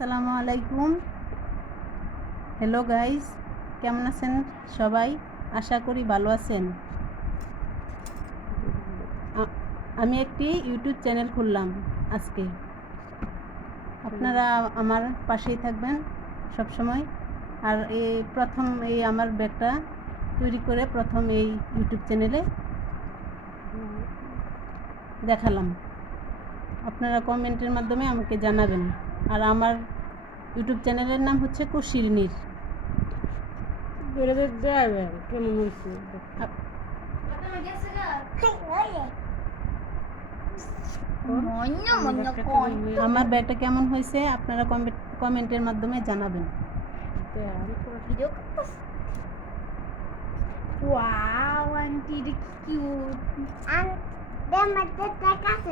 আসসালামু আলাইকুম। Hello guys, কেমন আছেন সবাই? আশা করি ভালো আছেন। আমি একটি ইউটিউব চ্যানেল খুললাম আজকে। আপনারা আমার পাশেই থাকবেন সব সময়। আর এই আমার ব্যাগটা তৈরি করে প্রথম এই ইউটিউব চ্যানেলে দেখালাম। আপনারা কমেন্টের মাধ্যমে আমাকে জানাবেন। আর আমার ইউটিউব চ্যানেলের নাম হচ্ছে কুশিলনীর। কেমন হয়েছে আমার ব্যাগটা কেমন হয়েছে আপনারা কমেন্টের মাধ্যমে জানাবেন। Wow, auntie, the cute. And then my dad like us,